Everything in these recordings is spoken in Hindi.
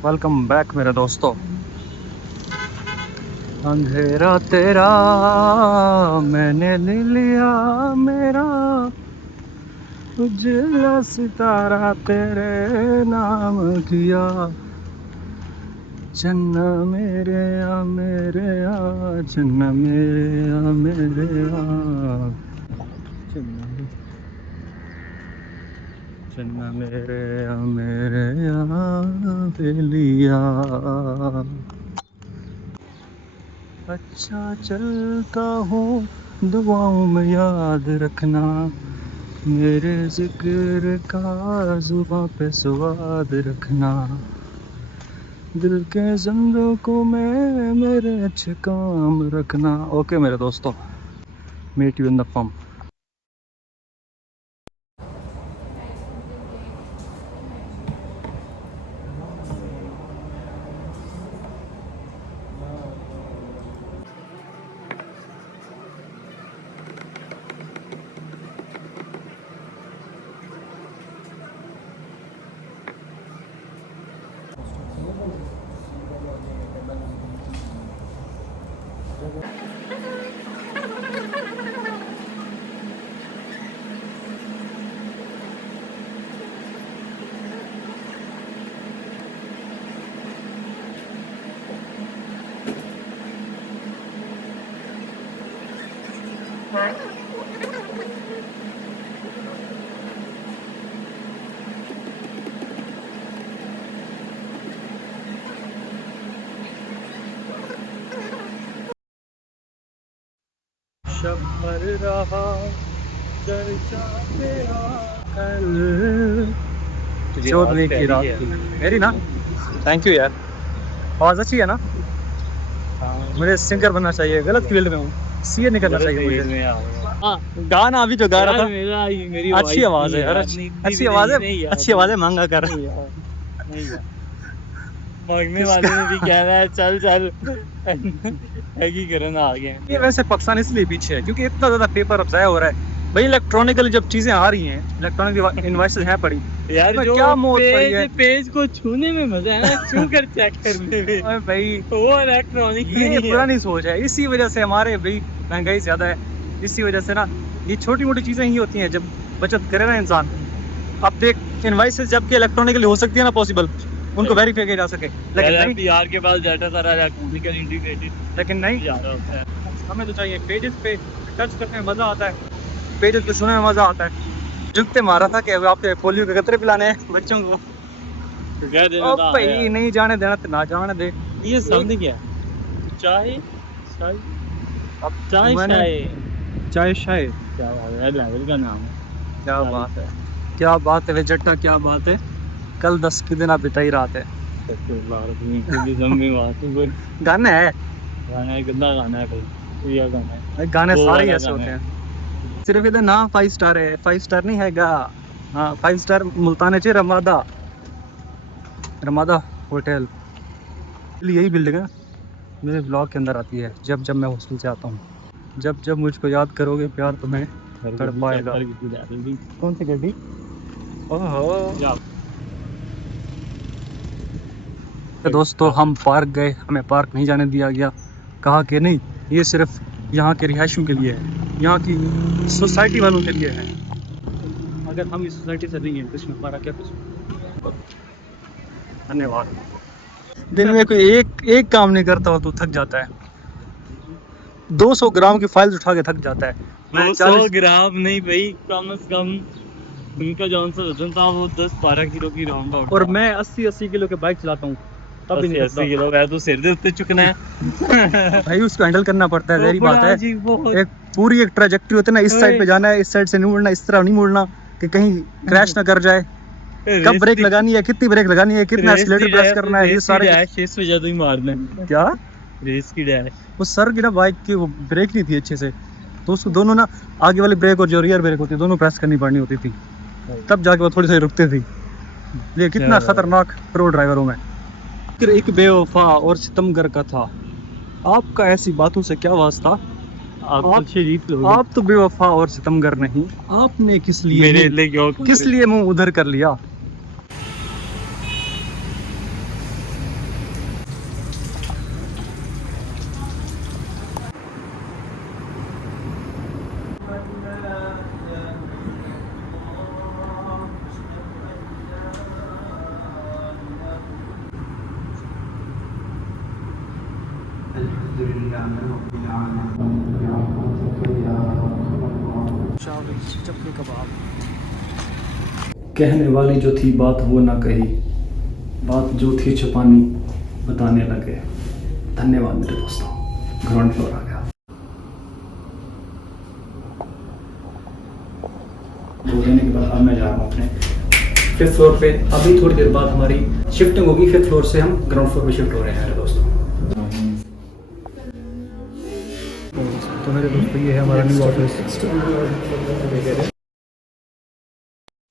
वेलकम बैक मेरे दोस्तों। अंधेरा तेरा मैंने ले लिया मेरा, उजला सितारा तेरे नाम किया। चन्ना मेरे आ मेरे आ, चन्ना मेरे आ मेरे आ, चन्ना चन्ना मेरे आ मेरे आ बेलिया। अच्छा चलता हूँ दुआओं में याद रखना, मेरे जिक्र का जुबां पे स्वाद रखना, दिल के जंदों को मैं मेरे अच्छे काम रखना। ओके मेरे दोस्तों, meet you in the form. शब भर रहा चर्चा तेरा कल, चौदहवीं की रात थी मेरी ना। थैंक यू यार, आवाज़ अच्छी है ना। मुझे सिंगर बनना चाहिए, गलत फील्ड में हूँ, सीए निकलना चाहिए मुझे। हाँ गाना अभी जो गा रहा था, मेरी अच्छी आवाज़ है यार, अच्छी आवाज़ है, अच्छी आवाज़ है, मांगा कर। मांगने वाले ने भी कह रहा है चल चल हैगी करना आ गए। ये वैसे पाकिस्तान इसलिए पीछे है क्योंकि इतना ज़्यादा पेपर अब ज़ाया हो रहा है भाई। इलेक्ट्रॉनिकल जब चीज़ें आ रही हैं, इलेक्ट्रॉनिक इनवॉइसेस हैं पड़ी यार, जो क्या मौत पड़ी है। पेज को छूने में मजा है ना, छू कर चेक करने में। अरे भाई वो इलेक्ट्रॉनिक ये पुरानी सोच है, इसी वजह से हमारे भाई महंगाई ज़्यादा है। इसी वजह से ना ये छोटी मोटी चीज़ें ही होती हैं, जब बचत करे ना इंसान। अब देख इनवॉइसेस जबकि इलेक्ट्रॉनिकली हो सकती है ना पॉसिबल, उनको वेरीफाई किया जा सके, लेकिन नहीं यार के पास डाटा सारा इलेक्ट्रॉनिकल इंटीग्रेटेड, लेकिन नहीं जा रहा होता है। हमें तो चाहिए पेजेस पे टच करने में मज़ा आता है, पेजेस पे सुनने में मज़ा आता है। जुगते मारा था कि आपके पोलियो के कतरे पिलाने हैं बच्चों को, तो कह देना अब भाई नहीं जाने देना तो ना जाने दे। ये सामने क्या चाय चाय अब चाय चाय शाय क्या लेवल का नाम है। क्या बात है, क्या बात है वेजट्टा, क्या बात है। कल 10 की दिन आप बिताई रात है, गाना है, गंदा गाना है भाई, ये गाना है। गाने वो सारे ही वाला ऐसे होते गाना हैं। सिर्फ इधर नाम 5 स्टार है, 5 स्टार नहीं हैगा। हाँ 5 स्टार मुल्तान है, रमादा रमादा होटल। यही बिल्डिंग है मेरे ब्लॉग के अंदर आती है। जब जब मैं हॉस्टल से आता हूँ, जब जब मुझको याद करोगे प्यार तो मैं कर पाएगा। कौन सी गड्डी? ओहो दोस्तों, हम पार्क गए, हमें पार्क नहीं जाने दिया गया। कहा कि नहीं ये सिर्फ यहाँ के रिहायशियों के लिए है, यहाँ की सोसाइटी वालों के लिए है। अगर हम इस सोसाइटी से नहीं है तो इसमें हमारा क्या कुछ। धन्यवाद। दिन में कोई एक काम नहीं करता हो तो थक जाता है। 200 ग्राम की फाइल्स उठा के थक जाता है। 200 ग्राम नहीं भाई, कम से कम उनका जौन सा वजन था वो 10-12 किलो की राउंड था। और मैं 80 किलो के बाइक चलाता हूँ, तब भी नहीं 80 किलो का तो सिर दे उत्ते चुकना है भाई, उसको हैंडल करना पड़ता है। वही बात है, एक पूरी एक ट्रैजेक्टरी होती है ना, इस साइड पे जाना है, इस साइड से नहीं मुड़ना, इस तरह नहीं मुड़ना कि कहीं क्रैश ना कर जाए। कब ब्रेक लगानी है, कितनी ब्रेक लगानी है, कितना एक्सीलरेटर प्रेस करना है, ये सारे शेष वजह तो ही मारना है। क्या रेस की डैश, वो सर की ना बाइक की वो ब्रेक नहीं थी अच्छे से, तो उसको दोनों ना आगे वाली ब्रेक और जो रियर ब्रेक होती है दोनों प्रेस करनी पड़नी होती थी, तब जाके वो थोड़ी सी रुकते थी। ये कितना खतरनाक प्रो ड्राइवर हूँ मैं। एक बेवफा और सितमगर का था, आपका ऐसी बातों से क्या वास्ता। आप तो बेवफा और सितमगर नहीं, आपने किस लिए मुंह उधर कर लिया। चपली कबाब। कहने वाली जो थी बात वो ना कही, बात जो थी छुपानी बताने लगे। धन्यवाद मेरे दोस्तों, ग्राउंड फ्लोर आ गया। वो देने के बाद अब मैं जा रहा हूँ अपने 5th फ्लोर पे। अभी थोड़ी देर बाद हमारी शिफ्टिंग होगी, 5th फ्लोर से हम ग्राउंड फ्लोर पे शिफ्ट हो रहे हैं मेरे दोस्तों। तो मेरे दोस्तों ये है हमारा new office.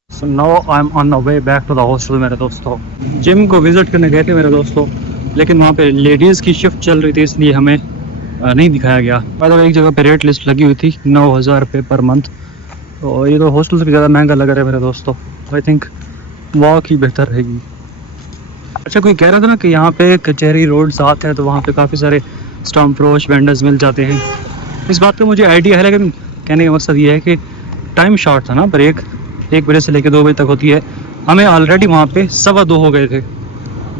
So now I'm on the way back to the hostel मेरे दोस्तों। जिम को विजिट करने गए थे मेरे दोस्तों, लेकिन वहाँ पे लेडीज़ की शिफ्ट चल रही थी, इसलिए हमें नहीं दिखाया गया। मतलब एक जगह पे रेट लिस्ट लगी हुई थी 9,000 रुपये पर मंथ। तो ये तो हॉस्टल से भी ज़्यादा महंगा लग रहा है मेरे दोस्तों। आई थिंक वॉक ही बेहतर रहेगी। अच्छा, कोई कह रहा था ना कि यहाँ पे कचहरी रोड साथ है, तो वहाँ पे काफ़ी सारे स्टॉम्प फ्रोश वेंडर्स मिल जाते हैं। इस बात का मुझे आइडिया है, लेकिन कहने का मकसद ये है कि टाइम शॉर्ट था ना, ब्रेक 1 बजे से लेकर 2 बजे तक होती है। हमें ऑलरेडी वहाँ पे 2:15 हो गए थे,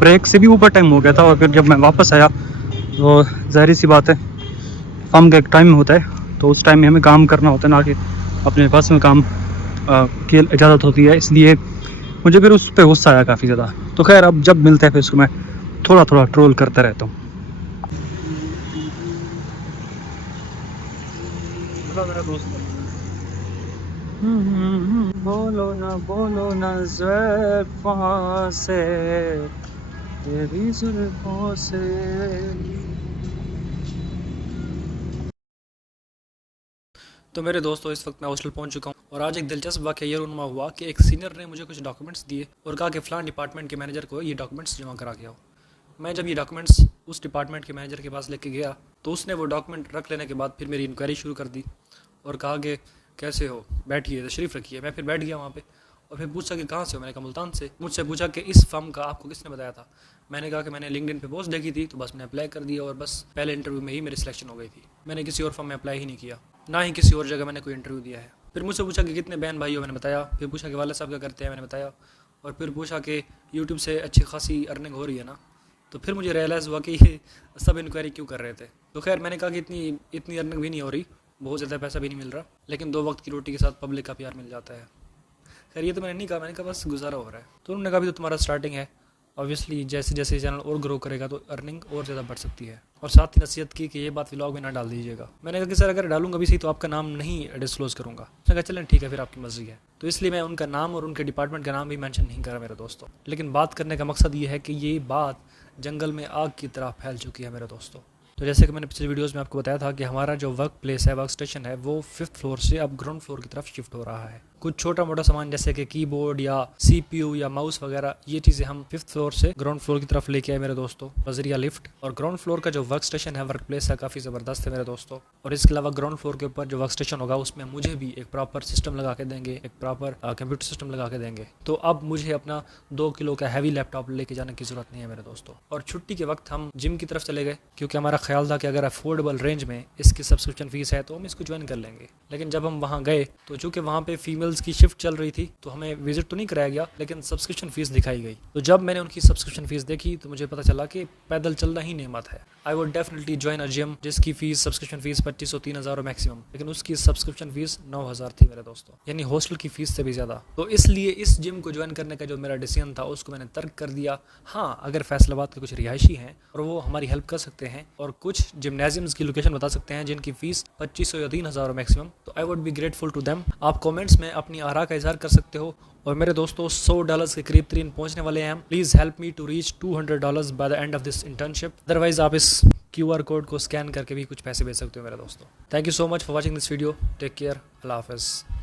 ब्रेक से भी ऊपर टाइम हो गया था। और फिर जब मैं वापस आया तो ज़ाहिर सी बात है, फर्म का एक टाइम होता है, तो उस टाइम में हमें काम करना होता है, ना कि अपने पास में काम की इजाज़त होती है। इसलिए मुझे फिर उस पर गुस्सा आया काफ़ी ज़्यादा। तो खैर, अब जब मिलता है फिर उसको मैं थोड़ा थोड़ा ट्रोल करता रहता हूँ। बोलो ना ज़ुल्फ़ों से, तेरी ज़ुल्फ़ों से। तो मेरे दोस्तों, इस वक्त मैं हॉस्टल पहुंच चुका हूं और आज एक दिलचस्प वाक़या ये रूनुमा हुआ कि एक सीनियर ने मुझे कुछ डॉक्यूमेंट्स दिए और कहा कि फ़लाँ डिपार्टमेंट के मैनेजर को ये डॉक्यूमेंट्स जमा करा के आओ। मैं जब ये डॉक्यूमेंट्स उस डिपार्टमेंट के मैनेजर के पास लेके गया तो उसने वो डॉक्यूमेंट रख लेने के बाद फिर मेरी इंक्वायरी शुरू कर दी और कहा कि कैसे हो, बैठिए, तशरीफ़ रखिए। मैं फिर बैठ गया वहाँ पे और फिर पूछा कि कहाँ से हो। मैंने कहा मुल्तान से। मुझसे पूछा कि इस फर्म का आपको किसने बताया था। मैंने कहा कि मैंने लिंक्डइन पे पोस्ट देखी थी, तो बस मैंने अप्लाई कर दिया और बस पहले इंटरव्यू में ही मेरी सिलेक्शन हो गई थी। मैंने किसी और फर्म में अप्लाई ही नहीं किया, ना ही किसी और जगह मैंने कोई इंटरव्यू दिया है। फिर मुझसे पूछा कि कितने बहन भाई हो, मैंने बताया। फिर पूछा कि वाले साहब क्या करते हैं, मैंने बताया। और फिर पूछा कि यूट्यूब से अच्छी खासी अर्निंग हो रही है ना। तो फिर मुझे रियलाइज़ हुआ कि ये सब इंक्वायरी क्यों कर रहे थे। तो खैर, मैंने कहा कि इतनी अर्निंग भी नहीं हो रही, बहुत ज़्यादा पैसा भी नहीं मिल रहा, लेकिन 2 वक्त की रोटी के साथ पब्लिक का प्यार मिल जाता है। खैर, ये तो मैंने नहीं कहा, मैंने कहा बस गुजारा हो रहा है। तो उन्होंने कहा भी तो तुम्हारा स्टार्टिंग है, ऑब्वियसली जैसे जैसे चैनल और ग्रो करेगा तो अर्निंग और ज़्यादा बढ़ सकती है। और साथ ही नसीहत की कि ये बात व्लॉग में ना डाल दीजिएगा। मैंने कहा कि सर अगर डालूंगा भी सही तो आपका नाम नहीं डिस्क्लोज़ करूँगा। उसने कहा चलें ठीक है, फिर आपकी मर्ज़ी है। तो इसलिए मैं उनका नाम और उनके डिपार्टमेंट का नाम भी मेंशन नहीं करा मेरे दोस्तों। लेकिन बात करने का मकसद ये है कि ये बात जंगल में आग की तरह फैल चुकी है मेरे दोस्तों। तो जैसे कि मैंने पिछले वीडियोस में आपको बताया था कि हमारा जो वर्क प्लेस है, वर्क स्टेशन है, वो 5th फ्लोर से अब ग्राउंड फ्लोर की तरफ शिफ्ट हो रहा है। कुछ छोटा मोटा सामान जैसे कि कीबोर्ड या CPU या माउस वगैरह, ये चीज़ें हम 5th फ्लोर से ग्राउंड फ्लोर की तरफ लेके आए मेरे दोस्तों, बजरिया लिफ्ट। और ग्राउंड फ्लोर का जो वर्क स्टेशन है, वर्क प्लेस है, काफ़ी ज़बरदस्त है मेरे दोस्तों। और इसके अलावा ग्राउंड फ्लोर के ऊपर जो वर्क स्टेशन होगा उसमें मुझे भी एक प्रॉपर सिस्टम लगा के देंगे, एक प्रॉपर कंप्यूटर सिस्टम लगा के देंगे। तो अब मुझे अपना 2 किलो का हैवी लैपटॉप लेके जाने की ज़रूरत नहीं है मेरे दोस्तों। और छुट्टी के वक्त हम जिम की तरफ चले गए, क्योंकि हमारा ख्याल था कि अगर अफोर्डेबल रेंज में इसकी सब्सक्रिप्शन फ़ीस है तो हम इसको ज्वाइन कर लेंगे। लेकिन जब हम वहाँ गए तो चूँकि वहाँ पे फीमेल्स की शिफ्ट चल रही थी, तो हमें विजिट तो नहीं कराया गया, लेकिन सब्सक्रिप्शन फ़ीस दिखाई गई। तो जब मैंने उनकी सब्सक्रिप्शन फ़ीस देखी तो मुझे पता चला कि पैदल चलना ही नेमत है। I would definitely join a gym जिसकी फ़ीस, सब्सक्रिप्शन फ़ीस 2500-3000 मैक्सिमम, लेकिन उसकी सब्सक्रिप्शन फ़ीस 9000 थी मेरे दोस्तों, यानी हॉस्टल की फ़ीस से भी ज़्यादा। तो इसलिए इस जिम को ज्वाइन करने का जो मेरा डिसीजन था उसको मैंने तर्क कर दिया। हाँ, अगर फैसलाबाद के कुछ रिहायशी हैं और वो हमारी हेल्प कर सकते हैं और कुछ जिमनाजियम्स की लोकेशन बता सकते हैं जिनकी फ़ीस 2500 या 3000 मैक्सिमम, तो I would be grateful to them. आप कमेंट्स में अपनी आरा का इजहार कर सकते हो। और मेरे दोस्तों, $100 के करीब तरीन पहुंचने वाले हैं हम। Please help me to reach $200 by the end of this internship. Otherwise आप इस QR कोड को स्कैन करके भी कुछ पैसे भेज सकते हो मेरे दोस्तों। Thank you so much for watching this video. Take care. अल्लाह हाफ़िज़।